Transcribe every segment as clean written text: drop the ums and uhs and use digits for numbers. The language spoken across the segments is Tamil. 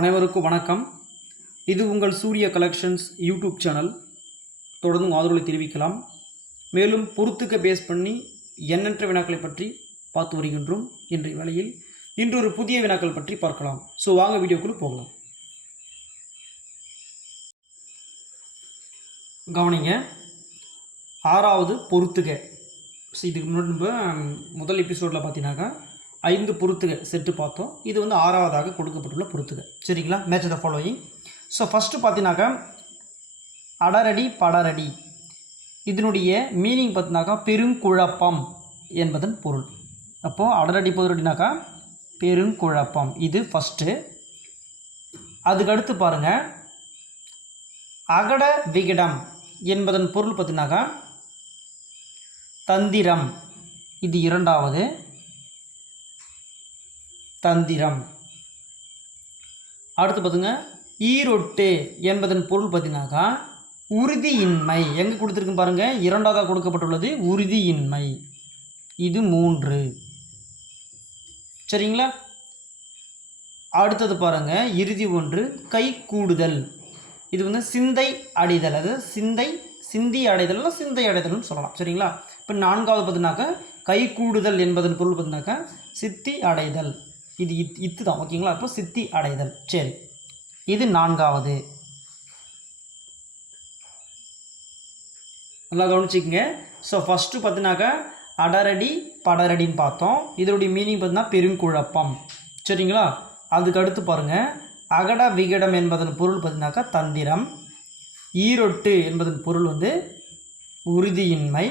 அனைவருக்கும் வணக்கம். இது உங்கள் சூர்யா கலெக்ஷன்ஸ் யூடியூப் சேனல். தொடர்ந்து ஆதரவு தெரிவிக்கலாம். மேலும் பொறுத்துக்க பேஸ் பண்ணி எண்ணற்ற வினாக்களை பற்றி பார்த்து வருகின்றோம். இன்றைய வேளையில் இன்றொரு புதிய வினாக்கள் பற்றி பார்க்கலாம். ஸோ வாங்க வீடியோக்குள்ளே போகலாம். கவனிங்க, 6வது பொறுத்துக. இதுக்கு முன்னாடி நம்ம முதல் எபிசோடில் பார்த்தீங்கன்னாக்கா 5 பொறுத்துக செட்டு பார்த்தோம். இது 6வதாக கொடுக்கப்பட்டுள்ள பொறுத்துக. சரிங்களா? Match the following. So first பார்த்தீங்கன்னாக்கா அடரடி படரடி, இதனுடைய மீனிங் பார்த்தீங்கன்னாக்கா பெருங்குழப்பம் என்பதன் பொருள். அப்போது அடரடி பதரடினாக்கா பெருங்குழப்பம், இது ஃபஸ்ட்டு. அதுக்கடுத்து பாருங்கள், அகட விகடம் என்பதன் பொருள் பார்த்தீங்கன்னாக்கா தந்திரம், இது 2வது. தந்திரம். அடுத்து பார்த்துங்க, ஈரொட்டு என்பதன் பொருள் பார்த்தீங்கன்னாக்கா உறுதியின்மை. எங்கே கொடுத்துருக்கு பாருங்கள், 2வதாக கொடுக்கப்பட்டுள்ளது உறுதியின்மை, இது 3. சரிங்களா? அடுத்தது பாருங்கள், இறுதி ஒன்று கை கூடுதல். இது சிந்தை அடைதல், அதாவது சிந்தி அடைதல், சிந்தை அடைதல்னு சொல்லலாம். சரிங்களா? இப்போ 4வது பார்த்தீங்கன்னாக்கா கை கூடுதல் என்பதன் பொருள் பார்த்தீங்கன்னாக்கா சித்தி அடைதல், இது இத்து தான். ஓகேங்களா? இப்போ சித்தி அடைதல். சரி, இது 4வது. நல்லா கவனிச்சிக்கங்க. ஸோ ஃபஸ்ட்டு பார்த்தீங்கன்னாக்கா அடரடி படரடின்னு பார்த்தோம். இதனுடைய மீனிங் பார்த்தீங்கன்னா பெருங்குழப்பம். சரிங்களா? அதுக்கு அடுத்து பாருங்கள், அகட விகடம் என்பதன் பொருள் பார்த்தீங்கன்னாக்கா தந்திரம். ஈரொட்டு என்பதன் பொருள் உறுதியின்மை.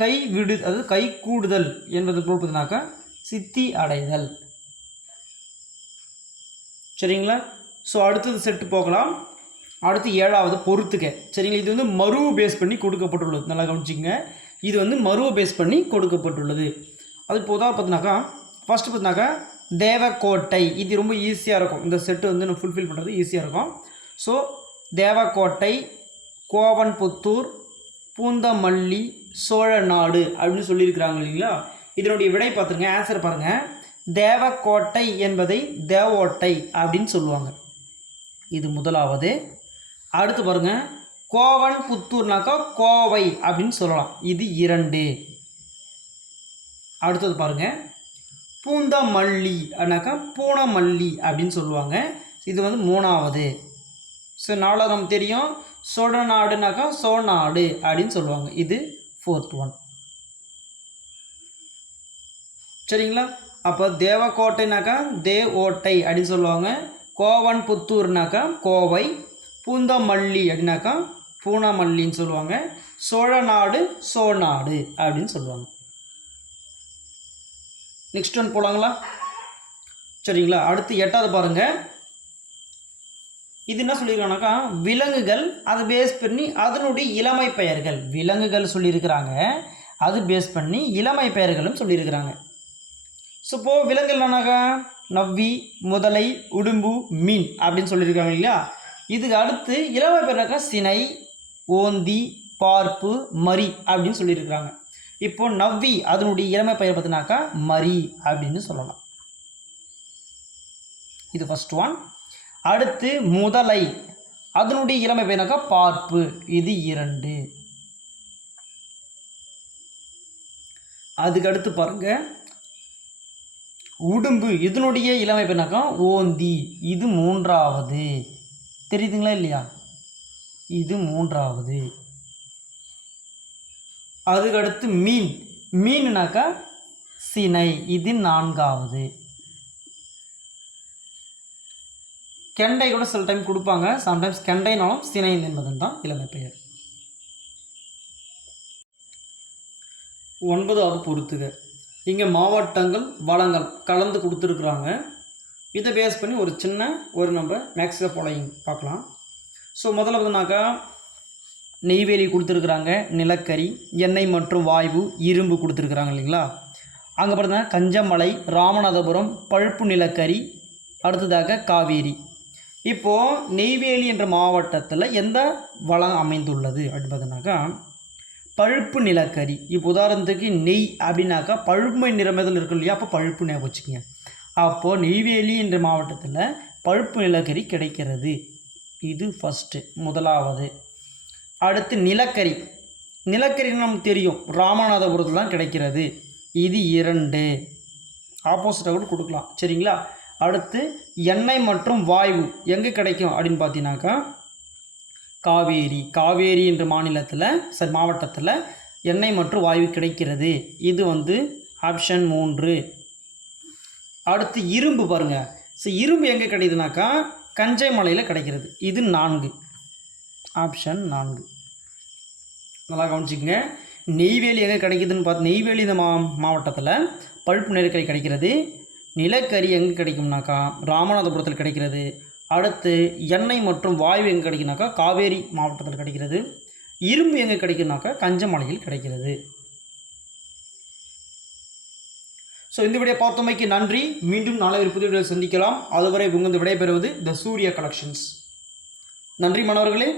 கை விடு, அதாவது கை கூடுதல் என்பதன் பொருள் பார்த்தீங்கன்னாக்கா சித்தி அடைதல். சரிங்களா? ஸோ அடுத்தது செட்டு போகலாம். அடுத்து 7வது பொறுத்துக்க. சரிங்களா? இது மருவை பேஸ் பண்ணி கொடுக்கப்பட்டுள்ளது. நல்லா கவனிச்சிங்க, இது மருவை பேஸ் பண்ணி கொடுக்கப்பட்டுள்ளது. அது இப்போ உதாரணம் பார்த்தீங்கன்னாக்கா ஃபஸ்ட்டு பார்த்தீங்கன்னாக்கா தேவக்கோட்டை, இது ரொம்ப ஈஸியாக இருக்கும். இந்த செட்டு நம்ம ஃபுல்ஃபில் பண்ணுறது ஈஸியாக இருக்கும். ஸோ தேவக்கோட்டை, கோவன்புத்தூர், பூந்தமல்லி, சோழநாடு அப்படின்னு சொல்லியிருக்கிறாங்க இல்லைங்களா? இதனுடைய விடை பார்த்துருங்க, ஆன்சர் பாருங்கள். தேவக்கோட்டை என்பதை தேவோட்டை அப்படின்னு சொல்லுவாங்க, இது 1வது. அடுத்து பாருங்கள், கோவன்புத்தூர்னாக்கா கோவை அப்படின்னு சொல்லலாம், இது 2. அடுத்தது பாருங்கள், பூந்தமல்லி அப்படின்னாக்கா பூனமல்லி அப்படின்னு சொல்லுவாங்க, இது 3வது. ஸோ 4வது நமக்கு தெரியும், சோழநாடுனாக்கா சோநாடு அப்படின்னு சொல்லுவாங்க, இது 4th one. சரிங்களா? அப்போ தேவக்கோட்டைனாக்கா தேவோட்டை அப்படின்னு சொல்லுவாங்க, கோவன்புத்தூர்னாக்கா கோவை, பூந்தமல்லி அப்படின்னாக்கா பூனமல்லின்னு சொல்லுவாங்க, சோழநாடு சோநாடு அப்படின்னு சொல்லுவாங்க. நெக்ஸ்ட் ஒன் போகலாங்களா? சரிங்களா? அடுத்து 8வது பாருங்கள், இது என்ன சொல்லியிருக்காங்கனாக்கா விலங்குகள், அதை பேஸ் பண்ணி அதனுடைய இளமை பெயர்கள். விலங்குகள் சொல்லியிருக்கிறாங்க, அது பேஸ் பண்ணி இளமை பெயர்களும் சொல்லியிருக்கிறாங்க. ஸோ இப்போது விலங்குகள் என்னன்னாக்கா நவ்வி, முதலை, உடும்பு, மீன் அப்படின்னு சொல்லியிருக்காங்க இல்லையா? இதுக்கு அடுத்து இளமை பெயர்னாக்கா சினை, ஓந்தி, பார்ப்பு, மரி அப்படின்னு சொல்லியிருக்கிறாங்க. இப்போது நவ்வி அதனுடைய இளமை பெயர் பார்த்தினாக்கா மரி அப்படின்னு சொல்லலாம், இது ஃபஸ்ட் ஒன். அடுத்து முதலை, அதனுடைய இளமை பெயர்னாக்கா பார்ப்பு, இது 2. அதுக்கு அடுத்து பாருங்கள், உடும்பு, இதனுடைய இளமை பெயர்னாக்கா ஓந்தி, இது 3வது. தெரியுதுங்களா இல்லையா? இது 3வது. அதுக்கடுத்து மீன், மீனுனாக்கா சினை, இது 4வது. கெண்டை கூட சில டைம் கொடுப்பாங்க, சம்டைம்ஸ் கெண்டைனாலும் சினை என்பதன் தான் இளமை பெயர். 9வது பொறுத்துக. இங்கே மாவட்டங்கள் வளங்கள் கலந்து கொடுத்துருக்குறாங்க. இதை பேஸ் பண்ணி ஒரு நம்ம மேக்ஸ் ஃபாலோயிங் பார்க்கலாம். ஸோ முதல்ல பார்த்தீங்கன்னாக்கா நெய்வேலி கொடுத்துருக்குறாங்க, நிலக்கரி, எண்ணெய் மற்றும் வாயு, இரும்பு கொடுத்துருக்குறாங்க இல்லைங்களா? அங்கே பார்த்தீங்கன்னா கஞ்சமலை, ராமநாதபுரம், பழுப்பு நிலக்கரி, அடுத்ததாக காவேரி. இப்போது நெய்வேலி என்ற மாவட்டத்தில் எந்த வளம் அமைந்துள்ளது அப்படின்னு பார்த்தீங்கன்னாக்கா பழுப்பு நிலக்கரி. இப்போ உதாரணத்துக்கு நெய் அப்படின்னாக்கா பழுமை நிறமதில் இருக்கும் இல்லையா? அப்போ பழுப்பு ஞாபகம் வச்சுக்கோங்க. அப்போது நெய்வேலி என்ற மாவட்டத்தில் பழுப்பு நிலக்கரி கிடைக்கிறது. இது ஃபஸ்ட்டு, முதலாவது. அடுத்து நிலக்கரி. நிலக்கரின்னு நமக்கு தெரியும், ராமநாதபுரத்தில் தான் கிடைக்கிறது. இது 2. ஆப்போசிட்டாக கூட கொடுக்கலாம், சரிங்களா. அடுத்து எண்ணெய் மற்றும் வாயு எங்கே கிடைக்கும் அப்படின்னு பார்த்தீங்கன்னாக்கா காவேரி என்ற மாவட்டத்தில் எண்ணெய் மற்றும் வாயு கிடைக்கிறது. இது வந்து ஆப்ஷன் 3. அடுத்து இரும்பு பாருங்கள். ஸோ இரும்பு எங்கே கிடைக்குதுனாக்கா கஞ்சை மலையில் கிடைக்கிறது. இது 4, ஆப்ஷன் 4. நல்லா கவனிச்சிக்கங்க. நெய்வேலி எங்கே கிடைக்குதுன்னு நெய்வேலி இந்த மாவட்டத்தில் பழுப்பு நிலக்கரி கிடைக்கிறது. நிலக்கரி எங்கே கிடைக்கும்னாக்கா ராமநாதபுரத்தில் கிடைக்கிறது. அடுத்து எண்ணெய் மற்றும் வாயு எங்கே கிடைக்குனாக்கா காவேரி மாவட்டத்தில் கிடைக்கிறது. இரும்பு எங்கே கிடைக்கும்னாக்கா கஞ்சமலையில் கிடைக்கிறது. ஸோ இந்த வீடியோ பார்த்தமைக்கு நன்றி. மீண்டும் நாளை ஒரு புதிய வீடியோவில் சந்திக்கலாம். அதுவரை உங்களது விடைபெறுவது த சூர்யா கலெக்ஷன்ஸ். நன்றி மாணவர்களே.